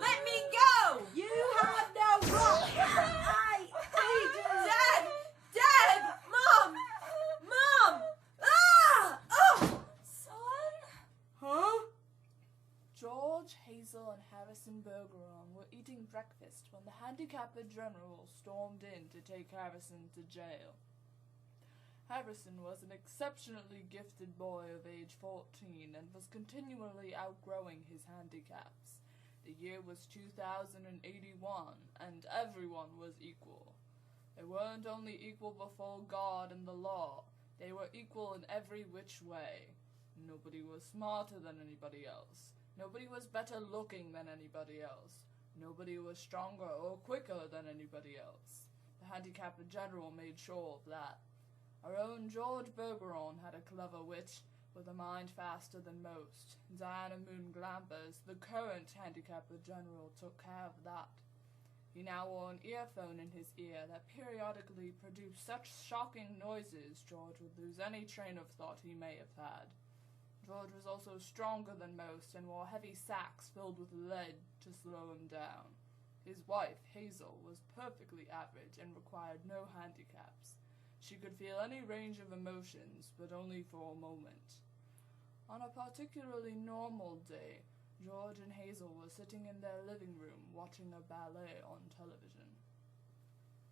Let me go! You have no right! Dad! Mom! Ah! Oh! Son? Huh? George, Hazel, and Harrison Bergeron were eating breakfast when the handicapped general stormed in to take Harrison to jail. Harrison was an exceptionally gifted boy of age 14 and was continually outgrowing his handicaps. The year was 2081, and everyone was equal. They weren't only equal before God and the law, they were equal in every which way. Nobody was smarter than anybody else. Nobody was better looking than anybody else. Nobody was stronger or quicker than anybody else. The handicapped general made sure of that. Our own George Bergeron had a clever wit, with a mind faster than most. Diana Moon Glampers, the current handicapped general, took care of that. He now wore an earphone in his ear that periodically produced such shocking noises George would lose any train of thought he may have had. George was also stronger than most and wore heavy sacks filled with lead to slow him down. His wife, Hazel, was perfectly average and required no handicaps. She could feel any range of emotions, but only for a moment. On a particularly normal day, George and Hazel were sitting in their living room watching a ballet on television.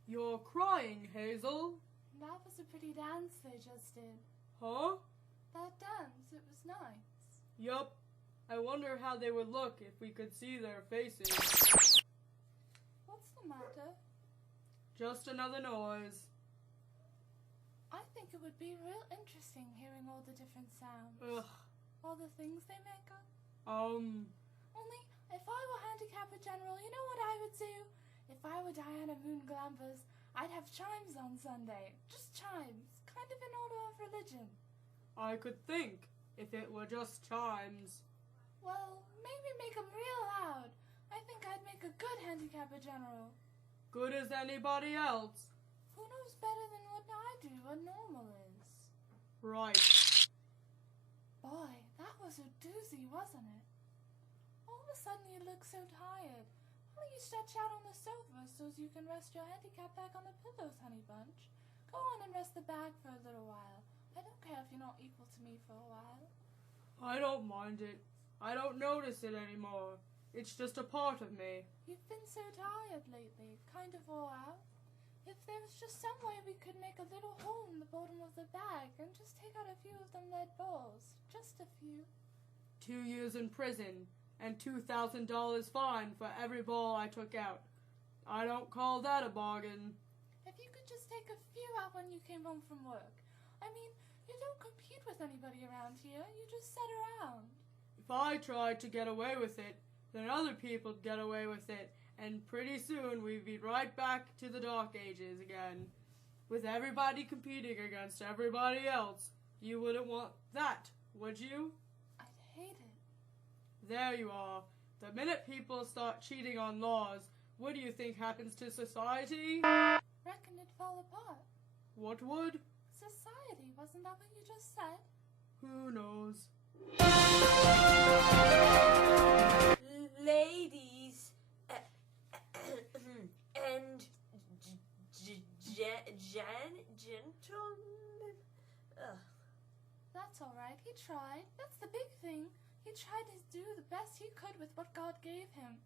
You're crying, Hazel. That was a pretty dance they just did. Huh? That dance, it was nice. Yup. I wonder how they would look if we could see their faces. What's the matter? Just another noise. I think it would be real interesting hearing all the different sounds. Ugh. All the things they make up. Only, if I were handicapped general, you know what I would do? If I were Diana Moon Glampers, I'd have chimes on Sunday. Just chimes. Kind of in order of religion. I could think, if it were just chimes. Well, maybe make them real loud. I think I'd make a good handicapped general. Good as anybody else. Who knows better than what I do what normal is? Right. Boy, that was a doozy, wasn't it? All of a sudden you look so tired. Why don't you stretch out on the sofa so you can rest your handicap back on the pillows, honey bunch? Go on and rest the bag for a little while. I don't care if you're not equal to me for a while. I don't mind it. I don't notice it anymore. It's just a part of me. You've been so tired lately, kind of wore out. If there was just some way we could make a little hole in the bottom of the bag and just take out a few of them lead balls. Just a few. 2 years in prison and $2,000 fine for every ball I took out. I don't call that a bargain. If you could just take a few out when you came home from work. I mean, you don't compete with anybody around here. You just sit around. If I tried to get away with it, then other people'd get away with it, and pretty soon we'd be right back to the Dark Ages again, with everybody competing against everybody else. You wouldn't want that, would you? I'd hate it. There you are. The minute people start cheating on laws, what do you think happens to society? Reckon it'd fall apart. What would? Society, wasn't that what you just said? Who knows? Ladies and gentlemen. That's all right. He tried. That's the big thing. He tried to do the best he could with what God gave him.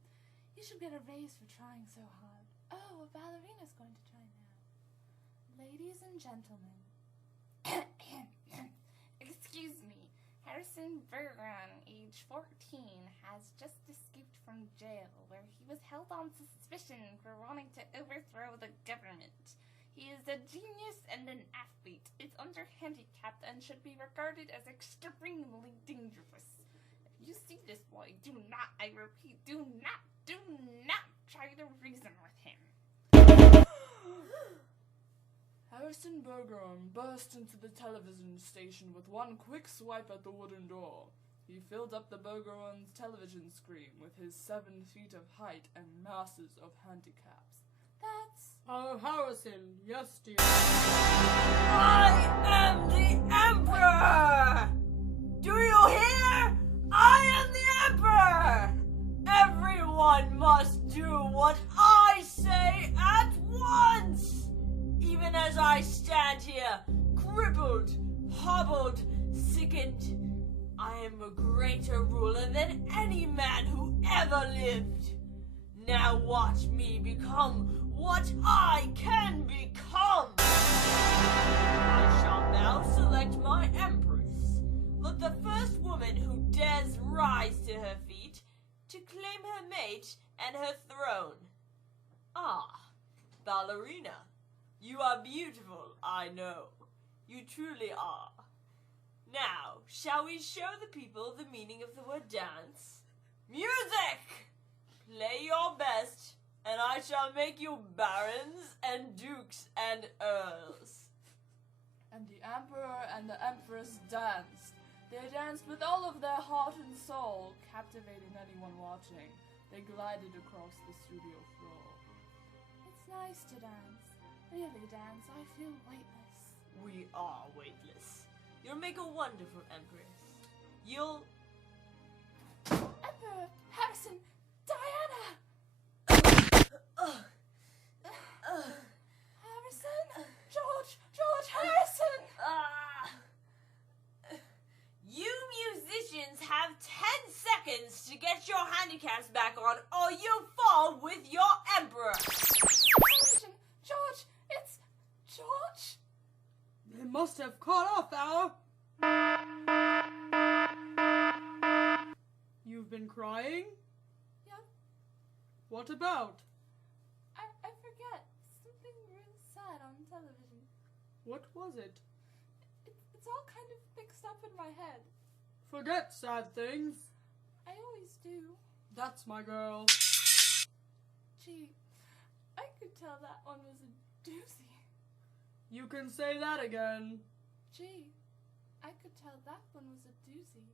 He should get a raise for trying so hard. Oh, a ballerina's going to try now. Ladies and gentlemen. Excuse me. Harrison Bergeron, age 14, has just escaped from jail, where he was held on suspicion for wanting to overthrow the government. He is a genius and an athlete, is under-handicapped, and should be regarded as extremely dangerous. If you see this boy, do not, I repeat, do not try to reason with him. Harrison Bergeron burst into the television station with one quick swipe at the wooden door. He filled up the Bergeron's television screen with his 7 feet of height and masses of handicaps. That's... Oh, Harrison, yes, dear. I am the Emperor! Do you hear? Do what I say at once! Even as I stand here, crippled, hobbled, sickened, I am a greater ruler than any man who ever lived. Now watch me become what I can become! I shall now select my empress. Let the first woman who dares rise to her feet to claim her mate and her throne. Ah, Ballerina, you are beautiful, I know. You truly are. Now, shall we show the people the meaning of the word dance? Music! Play your best, and I shall make you barons and dukes and earls. And the emperor and the empress danced. They danced with all of their heart and soul, captivating anyone watching. They glided across the studio floor. It's nice to dance. Really dance. I feel weightless. We are weightless. You'll make a wonderful empress. You'll... Emperor! Harrison! Diana! Harrison? George Harrison! You musicians have 10 seconds to get your handicaps back on, or you fall with your emperor. Harrison! George! It's George? They must have caught up, Al. You've been crying? Yep. What about? I forget. Something really sad on television. What was it? It's all kind of mixed up in my head. Forget sad things. I always do. That's my girl. Gee, I could tell that one was a doozy. You can say that again. Gee, I could tell that one was a doozy.